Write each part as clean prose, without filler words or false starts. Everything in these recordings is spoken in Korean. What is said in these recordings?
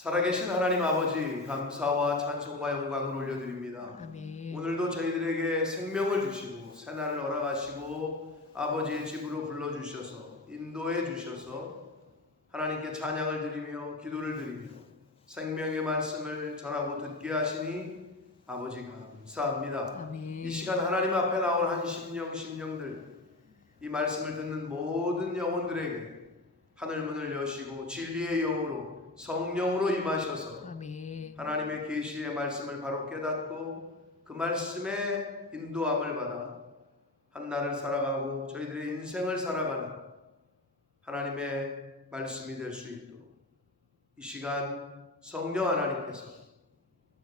살아계신 하나님 아버지, 감사와 찬송과 영광을 올려드립니다. 아멘. 오늘도 저희들에게 생명을 주시고 새날을 허락하시고 아버지의 집으로 불러주셔서 인도해 주셔서 하나님께 찬양을 드리며 기도를 드리며 생명의 말씀을 전하고 듣게 하시니 아버지 감사합니다. 아멘. 이 시간 하나님 앞에 나온 한 심령들, 이 말씀을 듣는 모든 영혼들에게 하늘 문을 여시고 진리의 영으로 성령으로 임하셔서 아멘. 하나님의 계시의 말씀을 바로 깨닫고 그 말씀의 인도함을 받아 한날을 살아가고 저희들의 인생을 살아가는 하나님의 말씀이 될 수 있도록 이 시간 성령 하나님께서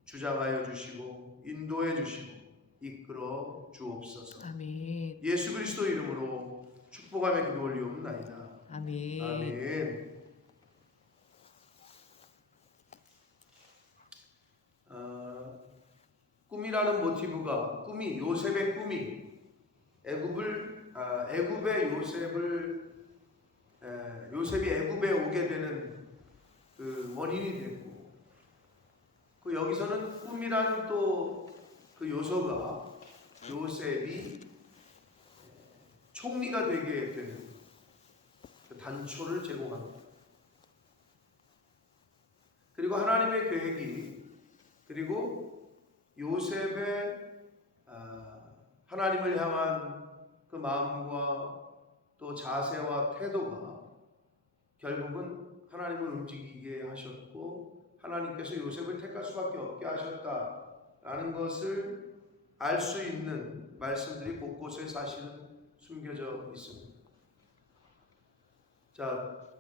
주장하여 주시고 인도해 주시고 이끌어 주옵소서. 아멘. 예수 그리스도 이름으로 축복하며 기도 올리옵나이다. 아멘. 아멘. 꿈이라는 모티브가 요셉의 꿈이 요셉이 애굽에 오게 되는 그 원인이 됐고, 그 여기서는 꿈이라는 또 그 요소가 요셉이 총리가 되게 되는 그 단초를 제공합니다. 그리고 하나님의 계획이, 그리고 요셉의 하나님을 향한 그 마음과 또 자세와 태도가 결국은 하나님을 움직이게 하셨고 하나님께서 요셉을 택할 수밖에 없게 하셨다라는 것을 알 수 있는 말씀들이 곳곳에 사실은 숨겨져 있습니다. 자,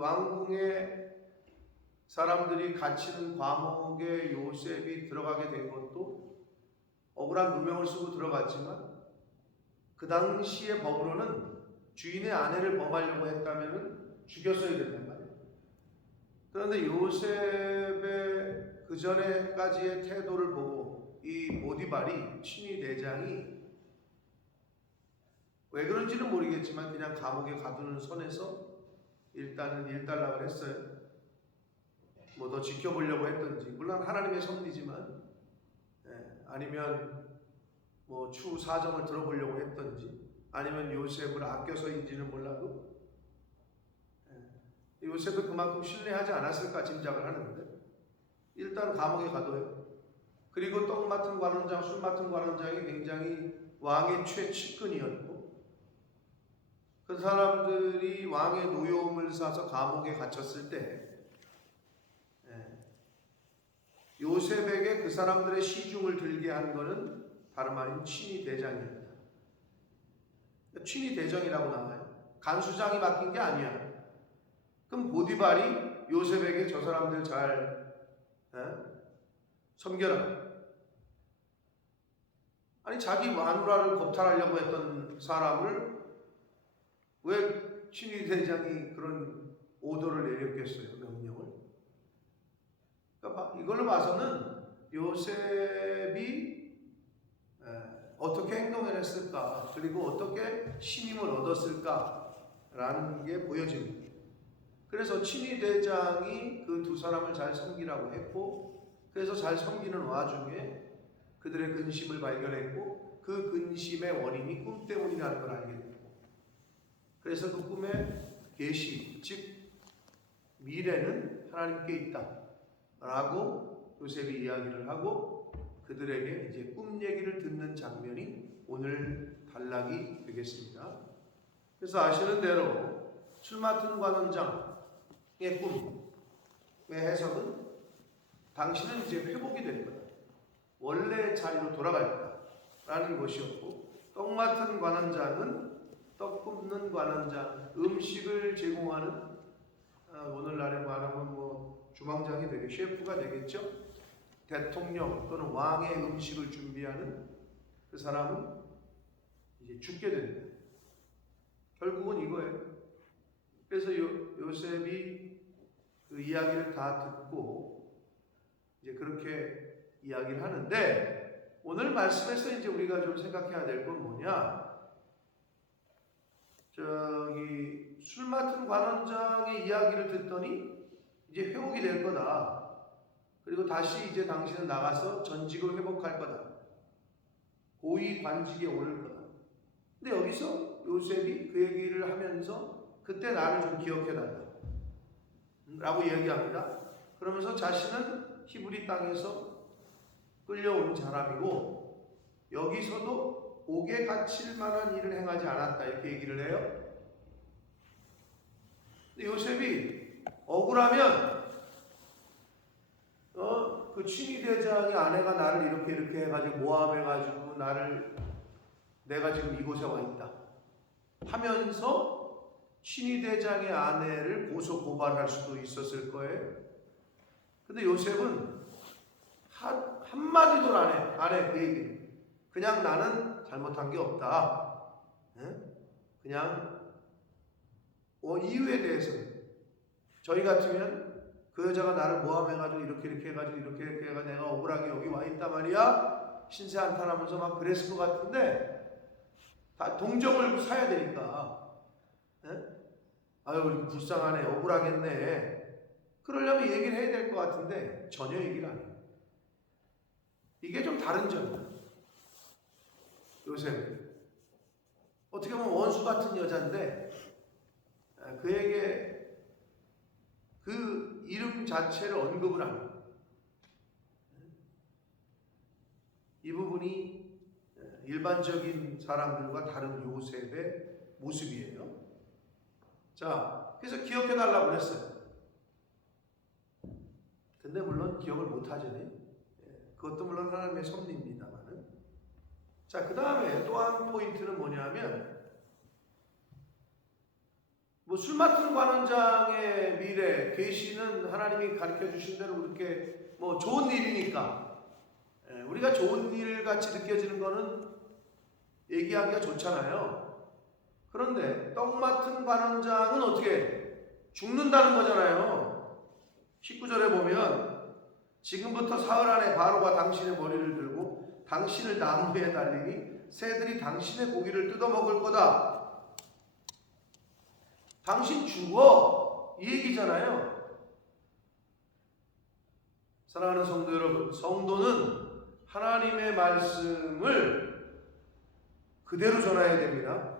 왕궁의 사람들이 갇히는 감옥에 요셉이 들어가게 된 것도 억울한 누명을 쓰고 들어갔지만 그 당시의 법으로는 주인의 아내를 범하려고 했다면 죽였어야 된단 말이에요. 그런데 요셉의 그 전에까지의 태도를 보고 이 보디발이 친위 대장이 왜 그런지는 모르겠지만 그냥 감옥에 가두는 선에서 일단은 일단락을 했어요. 뭐 더 지켜보려고 했던지, 물론 하나님의 섭리지만, 아니면 뭐 추후 사정을 들어보려고 했던지, 아니면 요셉을 아껴서인지는 몰라도 요셉을 그만큼 신뢰하지 않았을까 짐작을 하는데 일단 감옥에 가둬요. 그리고 떡 맡은 관원장, 술 맡은 관원장이 굉장히 왕의 최측근이었고 그 사람들이 왕의 노여움을 사서 감옥에 갇혔을 때 요셉에게 그 사람들의 시중을 들게 한 것은 다름 아닌 친위 대장입니다. 친위 대장이라고 나와요. 간수장이 맡긴 게 아니야. 그럼 보디발이 요셉에게 저 사람들 잘 섬겨라. 아니 자기 마누라를 겁탈하려고 했던 사람을 왜 친위 대장이 그런 오더를 내렸겠어요, 명령을? 그러니까 이걸로 봐서는 요셉이 어떻게 행동을 했을까, 그리고 어떻게 신임을 얻었을까라는 게 보여집니다. 그래서 친위 대장이 그 두 사람을 잘 섬기라고 했고, 그래서 잘 섬기는 와중에 그들의 근심을 발견했고, 그 근심의 원인이 꿈 때문이라는 걸 알게 됐고, 그래서 그 꿈의 계시, 즉 미래는 하나님께 있다 라고 요셉이 이야기를 하고 그들에게 이제 꿈 얘기를 듣는 장면이 오늘 단락이 되겠습니다. 그래서 아시는 대로 술 맡은 관원장의 꿈의 해석은 당신은 이제 회복이 될 거다, 원래 자리로 돌아갈 거다라는 것이었고, 떡 맡은 관원장은 떡 굽는 관원장, 음식을 제공하는 오늘날에 말하면 뭐 주방장이 되게 셰프가 되겠죠. 대통령 또는 왕의 음식을 준비하는 그 사람은 이제 죽게 됩니다. 결국은 이거예요. 그래서 요셉이 그 이야기를 다 듣고 이제 그렇게 이야기를 하는데, 오늘 말씀에서 이제 우리가 좀 생각해야 될 건 뭐냐? 저기 술 맡은 관원장의 이야기를 듣더니 이제 회복이 될 거다. 그리고 다시 이제 당신은 나가서 전직을 회복할 거다. 고위 관직에 오를 거다. 근데 여기서 요셉이 그 얘기를 하면서 그때 나를 좀 기억해달라 라고 얘기합니다. 그러면서 자신은 히브리 땅에서 끌려온 사람이고 여기서도 옥에 갇힐 만한 일을 행하지 않았다 이렇게 얘기를 해요. 근데 요셉이 억울하면 그 친위대장의 아내가 나를 이렇게 해가지고 모함해가지고 내가 지금 이곳에 와 있다 하면서 친위대장의 아내를 고소 고발할 수도 있었을 거예요. 근데 요셉은 한마디도 안 해 그 얘기를. 그냥 나는 잘못한 게 없다. 그냥 이유에 대해서 저희 같으면 그 여자가 나를 모함해가지고 이렇게 해가지고 내가 억울하게 여기 와 있단 말이야 신세 한탄하면서 막 그랬을 것 같은데 다 동정을 사야 되니까 아유 불쌍하네 억울하겠네 그러려면 얘기를 해야 될 것 같은데 전혀 얘기를 안 해요. 이게 좀 다른 점이에요. 요셉 어떻게 보면 원수 같은 여자인데 그에게 그 이름 자체를 언급을 안 해요. 이 부분이 일반적인 사람들과 다른 요셉의 모습이에요. 자, 그래서 기억해달라고 그랬어요. 근데 물론 기억을 못하잖아요. 그것도 물론 하나님의 섭리입니다만은. 자, 그 다음에 또 한 포인트는 뭐냐면 술 맡은 관원장의 미래 계시는 하나님이 가르쳐 주신 대로 그렇게 좋은 일이니까 우리가 좋은 일 같이 느껴지는 거는 얘기하기가 좋잖아요. 그런데 떡 맡은 관원장은 어떻게 죽는다는 거잖아요. 19절에 보면 지금부터 사흘 안에 바로가 당신의 머리를 들고 당신을 나무에 달리니 새들이 당신의 고기를 뜯어먹을 거다. 당신 죽어 이 얘기잖아요. 사랑하는 성도 여러분, 성도는 하나님의 말씀을 그대로 전해야 됩니다.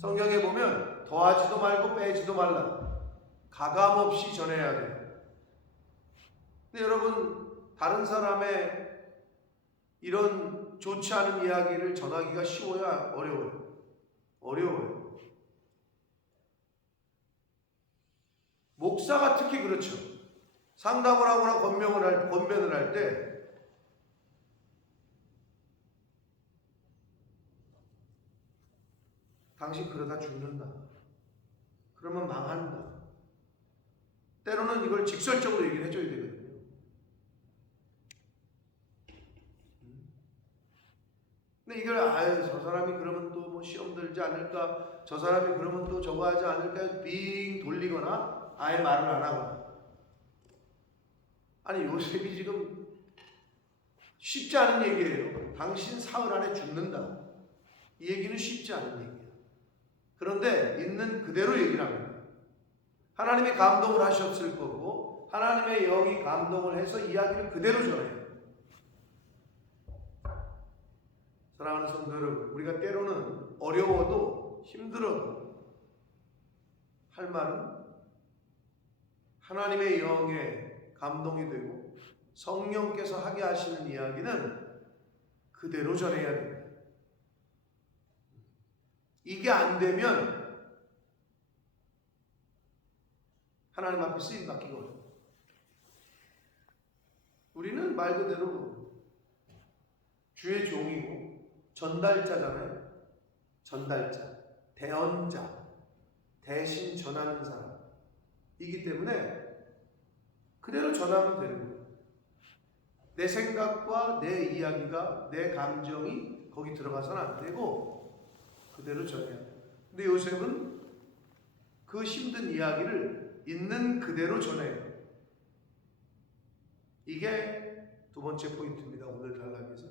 성경에 보면 더하지도 말고 빼지도 말라 가감없이 전해야 돼요. 근데 여러분 다른 사람의 이런 좋지 않은 이야기를 전하기가 쉬워야 어려워요? 어려워요. 목사가 특히 그렇죠. 상담을 하거나 권면을 할 때 당신 그러다 죽는다. 그러면 망한다. 때로는 이걸 직설적으로 얘기를 해줘야 되거든요. 근데 이걸 저 사람이 그러면 또 시험 들지 않을까, 저 사람이 그러면 또 저거 하지 않을까 빙 돌리거나 아예 말을 안 하거나. 아니 요셉이 지금 쉽지 않은 얘기예요. 당신 사흘 안에 죽는다. 이 얘기는 쉽지 않은 얘기예요. 그런데 있는 그대로 얘기를 합니다. 하나님이 감동을 하셨을 거고 하나님의 영이 감동을 해서 이야기를 그대로 전해요. 사랑하는 성도 여러분, 우리가 때로는 어려워도 힘들어도 할 말은 하나님의 영에 감동이 되고 성령께서 하게 하시는 이야기는 그대로 전해야 됩니다. 이게 안 되면 하나님 앞에 쓰임 받기가 어려워요. 우리는 말 그대로 주의 종이고 전달자잖아요. 전달자, 대언자, 대신 전하는 사람이기 때문에 그대로 전하면 되는 거예요. 내 생각과 내 이야기가, 내 감정이 거기 들어가서는 안 되고 그대로 전해야 돼요. 근데 요셉은 그 힘든 이야기를 있는 그대로 전해요. 이게 두 번째 포인트입니다. 오늘 단락에서.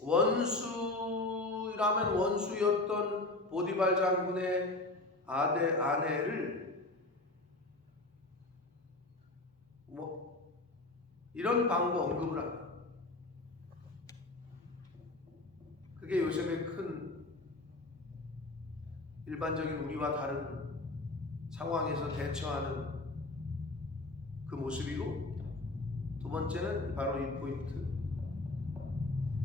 원수 원수라면 원수였던 보디발 장군의 아내를 이런 방법 언급을 합니다. 그게 요셉의 큰 일반적인 우리와 다른 상황에서 대처하는 그 모습이고, 두 번째는 바로 이 포인트.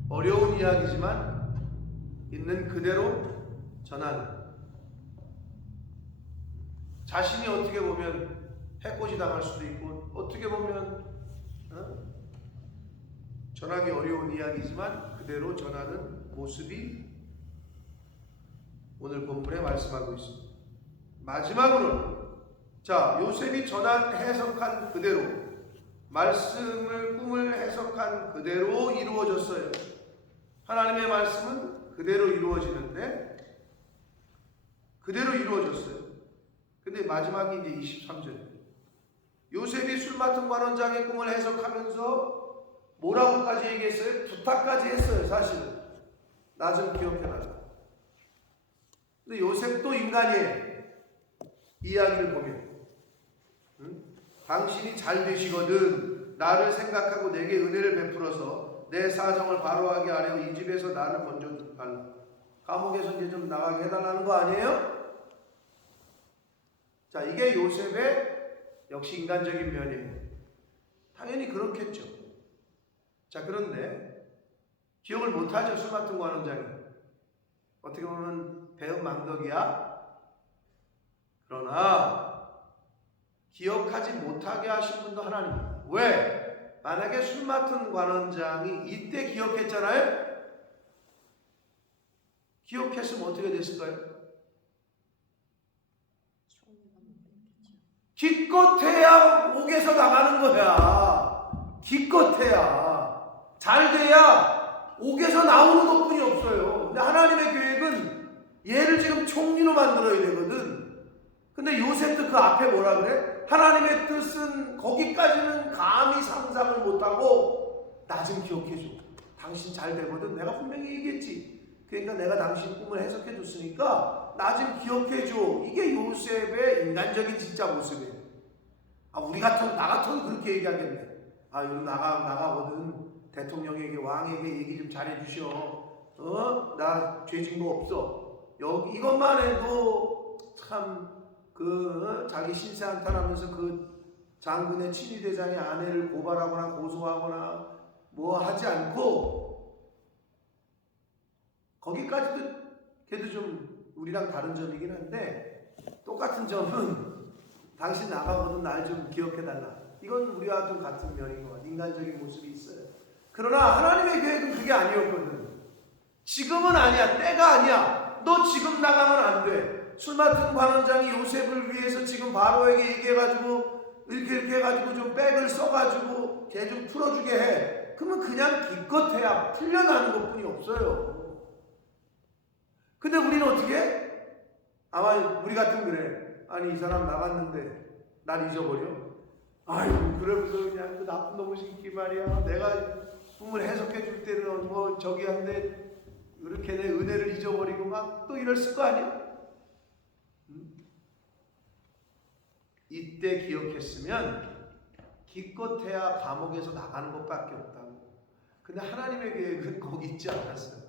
어려운 이야기지만 있는 그대로 전하는. 자신이 어떻게 보면 해코지 당할 수도 있고, 어떻게 보면 전하기 어려운 이야기지만 그대로 전하는 모습이 오늘 본문에 말씀하고 있습니다. 마지막으로는 요셉이 전한 해석한 그대로, 말씀을 꿈을 해석한 그대로 이루어졌어요. 하나님의 말씀은 그대로 이루어지는데 그대로 이루어졌어요. 근데 마지막이 이제 23절. 요셉이 술 맡은 관원장의 꿈을 해석하면서 뭐라고까지 얘기했어요? 부탁까지 했어요. 사실은 나 좀 기억해달라. 근데 요셉도 인간이에요. 이야기를 보면 당신이 잘 되시거든 나를 생각하고 내게 은혜를 베풀어서 내 사정을 바로하게 하려 이 집에서 나를 건져달라. 감옥에서 이제 좀 나가게 해달라는 거 아니에요? 이게 요셉의 역시 인간적인 면이에요. 당연히 그렇겠죠. 그런데 기억을 못하죠. 술 맡은 관원장이. 어떻게 보면 배은망덕이야. 그러나 기억하지 못하게 하신 분도 하나님입니다. 왜? 만약에 술 맡은 관원장이 이때 기억했잖아요. 기억했으면 어떻게 됐을까요? 기껏해야 옥에서 나가는 거야. 기껏해야. 잘 돼야 옥에서 나오는 것뿐이 없어요. 근데 하나님의 계획은 얘를 지금 총리로 만들어야 되거든. 근데 요셉도 그 앞에 뭐라 그래? 하나님의 뜻은 거기까지는 감히 상상을 못하고 나 좀 기억해줘. 당신 잘 되거든. 내가 분명히 얘기했지. 그러니까 내가 당신 꿈을 해석해 줬으니까 나 좀 기억해줘. 이게 요셉의 인간적인 진짜 모습이에요. 우리 같은, 나 같으면 그렇게 얘기하겠네. 여기 나가거든. 대통령에게, 왕에게 얘기 좀 잘해주셔. 나 죄 진 거 없어. 여기 이것만 해도 참 자기 신세 한탄하면서 그 장군의 친위대장의 아내를 고발하거나 고소하거나 뭐 하지 않고, 거기까지도 걔도 좀 우리랑 다른 점이긴 한데 똑같은 점은 당신 나가거든 날 좀 기억해달라. 이건 우리와 좀 같은 면인 것 같아요. 인간적인 모습이 있어요. 그러나 하나님의 계획은 그게 아니었거든. 지금은 아니야. 때가 아니야. 너 지금 나가면 안 돼. 술 맡은 관원장이 요셉을 위해서 지금 바로에게 얘기해가지고 이렇게 해가지고 좀 백을 써가지고 걔 좀 풀어주게 해. 그러면 그냥 기껏해야 풀려나는 것뿐이 없어요. 근데 우리는 어떻게 해? 아마 우리 같으면 그래. 이 사람 나갔는데 날 잊어버려? 그러면서 그냥 그 나쁜 놈을 시키 말이야. 내가 꿈을 해석해 줄 때는 뭐 저기 한데 이렇게 내 은혜를 잊어버리고 막 또 이랬을 거 아니야? 이때 기억했으면 기껏해야 감옥에서 나가는 것밖에 없다고. 근데 하나님의 계획은 거기 있지 않았어요.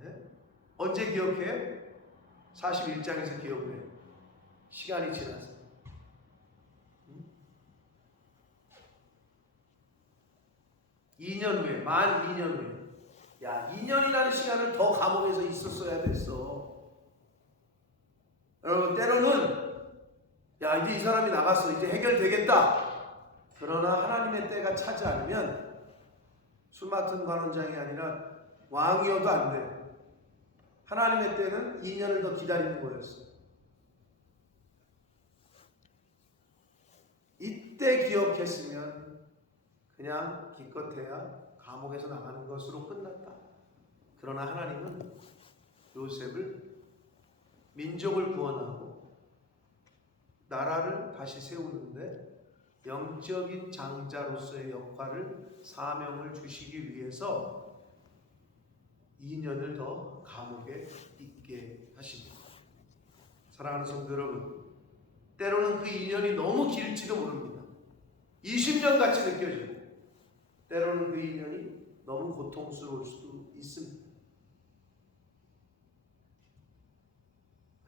네? 언제 기억해? 41장에서 기억을 해요. 시간이 지나서. 2년 후에, 만 2년 후에. 2년이라는 시간을 더 감옥에서 있었어야 됐어. 여러분, 때로는 이제 이 사람이 나갔어. 이제 해결되겠다. 그러나 하나님의 때가 차지 않으면 술 맡은 관원장이 아니라 왕이어도 안 돼. 하나님의 때는 2년을 더 기다리는 거였어. 이때 기억했으면 그냥 기껏해야 감옥에서 나가는 것으로 끝났다. 그러나 하나님은 요셉을, 민족을 구원하고 나라를 다시 세우는데 영적인 장자로서의 역할을, 사명을 주시기 위해서 2년을 더 감옥에 있게 하십니다. 사랑하는 성도 여러분, 때로는 그 2년이 너무 길지도 모릅니다. 20년 같이 느껴져요. 때로는 그 2년이 너무 고통스러울 수도 있습니다.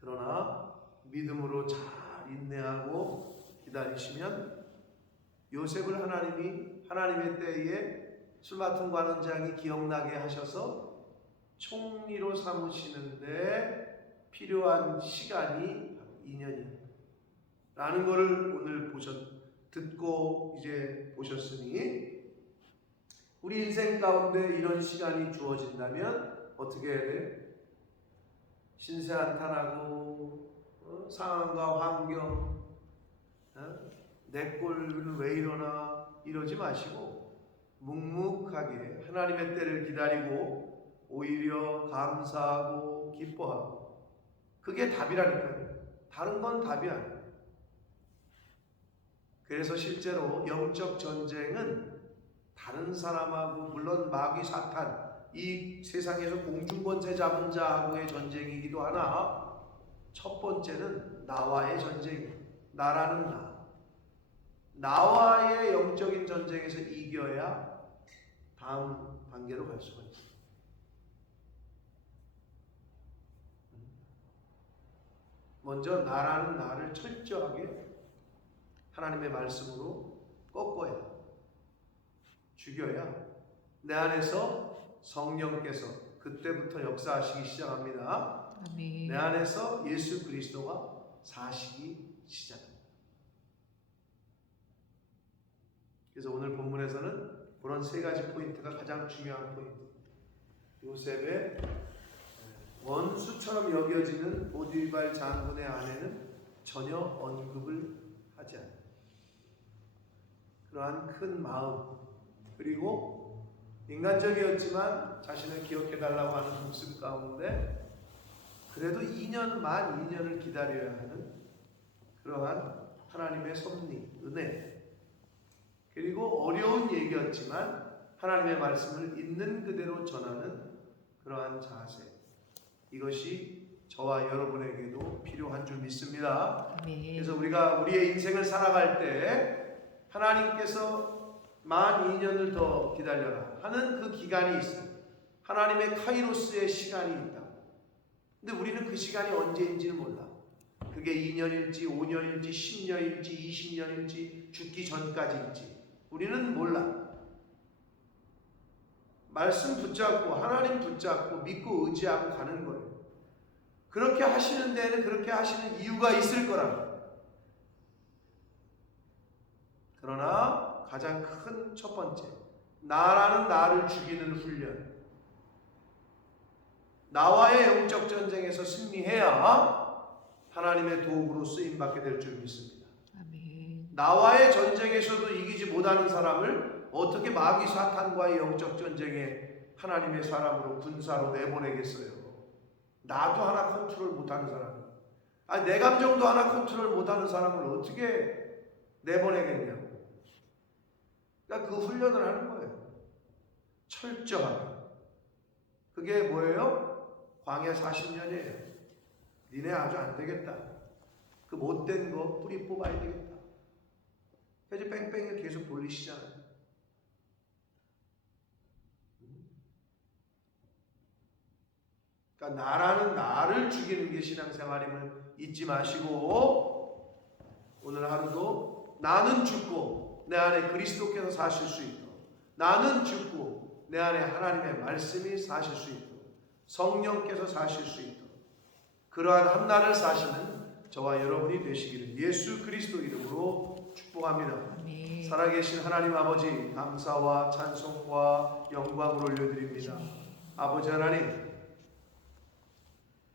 그러나 믿음으로 잘 인내하고 기다리시면 요셉을 하나님이 하나님의 때에 술 맡은 관원장이 기억나게 하셔서 총리로 삼으시는데 필요한 시간이 2년이다 라는 것을 오늘 듣고 이제 보셨으니, 우리 인생 가운데 이런 시간이 주어진다면 어떻게 해야 돼요? 신세한탄하고 상황과 환경, 내 꼴은 왜 이러나 이러지 마시고 묵묵하게 하나님의 때를 기다리고 오히려 감사하고 기뻐하고, 그게 답이라니까요. 다른 건 답이 아니에요. 그래서 실제로 영적 전쟁은 다른 사람하고, 물론 마귀 사탄, 이 세상에서 공중권세 잡은 자하고의 전쟁이기도 하나, 첫 번째는 나와의 전쟁이에요. 나라는 나와의 영적인 전쟁에서 이겨야 다음 단계로 갈 수가 있어요. 먼저 나라는 나를 철저하게 하나님의 말씀으로 꺾어야, 죽여야 내 안에서 성령께서 그때부터 역사하시기 시작합니다. 아멘. 내 안에서 예수 그리스도가 사시기 시작합니다. 그래서 오늘 본문에서는 그런 세 가지 포인트가 가장 중요한 포인트. 요셉의 원수처럼 여겨지는 보디발 장군의 아내는 전혀 언급을 하지 않아요. 그러한 큰 마음, 그리고 인간적이었지만 자신을 기억해달라고 하는 모습 가운데 그래도 2년을 기다려야 하는 그러한 하나님의 섭리, 은혜, 그리고 어려운 얘기였지만 하나님의 말씀을 있는 그대로 전하는 그러한 자세, 이것이 저와 여러분에게도 필요한 줄 믿습니다. 아멘. 그래서 우리가 우리의 인생을 살아갈 때 하나님께서 만 2년을 더 기다려라 하는 그 기간이 있어요. 하나님의 카이로스의 시간이 있다. 근데 우리는 그 시간이 언제인지를 몰라. 그게 2년일지 5년일지 10년일지 20년일지 죽기 전까지일지 우리는 몰라. 말씀 붙잡고 하나님 붙잡고 믿고 의지하고 가는 거예요. 그렇게 하시는 데는 그렇게 하시는 이유가 있을 거랍니다. 그러나 가장 큰 첫 번째, 나라는 나를 죽이는 훈련. 나와의 영적 전쟁에서 승리해야 하나님의 도구로 쓰임받게 될 줄 믿습니다. 아멘. 나와의 전쟁에서도 이기지 못하는 사람을 어떻게 마귀 사탄과의 영적 전쟁에 하나님의 사람으로 군사로 내보내겠어요? 나도 하나 컨트롤 못하는 사람, 내 감정도 하나 컨트롤 못하는 사람을 어떻게 내보내겠냐고. 그러니까 그 훈련을 하는 거예요. 철저하게. 그게 뭐예요? 광야 40년이에요. 니네 아주 안 되겠다. 그 못된 거 뿌리 뽑아야 되겠다. 그래서 뺑뺑이를 계속 돌리시잖아요. 그러니까 나라는 나를 죽이는 게 신앙생활임을 잊지 마시고, 오늘 하루도 나는 죽고 내 안에 그리스도께서 사실 수 있도록, 나는 죽고 내 안에 하나님의 말씀이 사실 수 있도록, 성령께서 사실 수 있도록, 그러한 한날을 사시는 저와 여러분이 되시기를 예수 그리스도 이름으로 축복합니다. 아멘. 살아계신 하나님 아버지, 감사와 찬송과 영광을 올려드립니다. 아버지 하나님,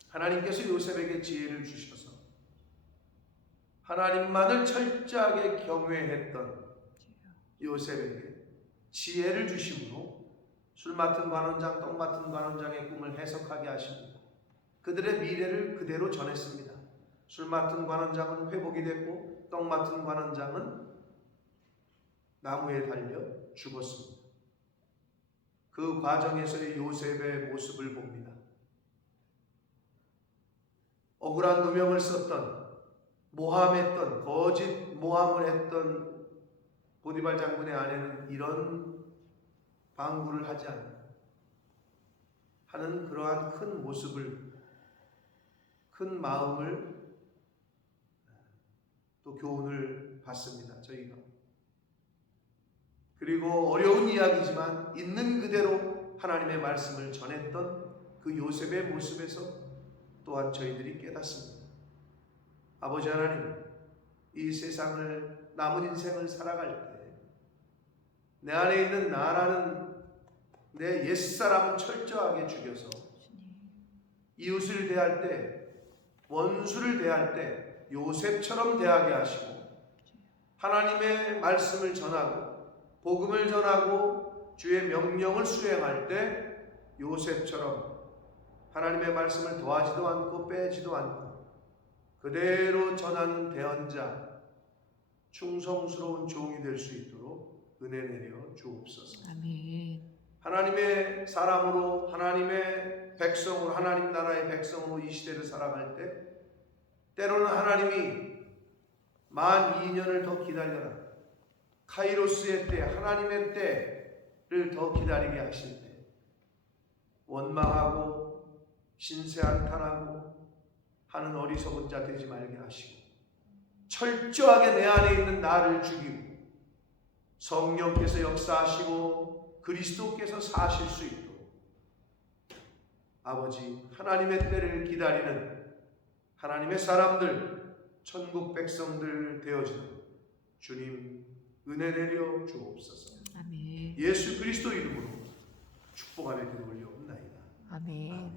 하나님께서 요셉에게 지혜를 주셔서 하나님만을 철저하게 경외했던 요셉에게 지혜를 주심으로 술 맡은 관원장, 떡 맡은 관원장의 꿈을 해석하게 하십니다. 그들의 미래를 그대로 전했습니다. 술 맡은 관원장은 회복이 됐고 떡 맡은 관원장은 나무에 달려 죽었습니다. 그 과정에서의 요셉의 모습을 봅니다. 억울한 누명을 썼던, 모함했던, 거짓 모함을 했던 보디발 장군의 아내는 이런 방구를 하지 않는다 하는 그러한 큰 모습을, 큰 마음을 또 교훈을 받습니다. 저희가. 그리고 어려운 이야기지만 있는 그대로 하나님의 말씀을 전했던 그 요셉의 모습에서 또한 저희들이 깨닫습니다. 아버지 하나님, 이 세상을, 남은 인생을 살아갈 때 내 안에 있는 나라는 내 옛사람은 철저하게 죽여서 이웃을 대할 때, 원수를 대할 때 요셉처럼 대하게 하시고, 하나님의 말씀을 전하고 복음을 전하고 주의 명령을 수행할 때 요셉처럼 하나님의 말씀을 더하지도 않고 빼지도 않고 그대로 전하는 대언자, 충성스러운 종이 될 수 있도록 은혜 내려 주옵소서. 아멘. 하나님의 사람으로, 하나님의 백성으로, 하나님 나라의 백성으로 이 시대를 살아갈 때 때로는 하나님이 12,000년을 더 기다려라, 카이로스의 때, 하나님의 때를 더 기다리게 하실 때 원망하고 신세한탄하고 하는 어리석은 자 되지 말게 하시고, 철저하게 내 안에 있는 나를 죽이고 성령께서 역사하시고 그리스도께서 사실 수 있도록 아버지, 하나님의 때를 기다리는 하나님의 사람들, 천국 백성들 되어지도록 주님 은혜 내려 주옵소서. 아멘. 예수 그리스도 이름으로 축복 안에 들어올려옵나이다. 아멘.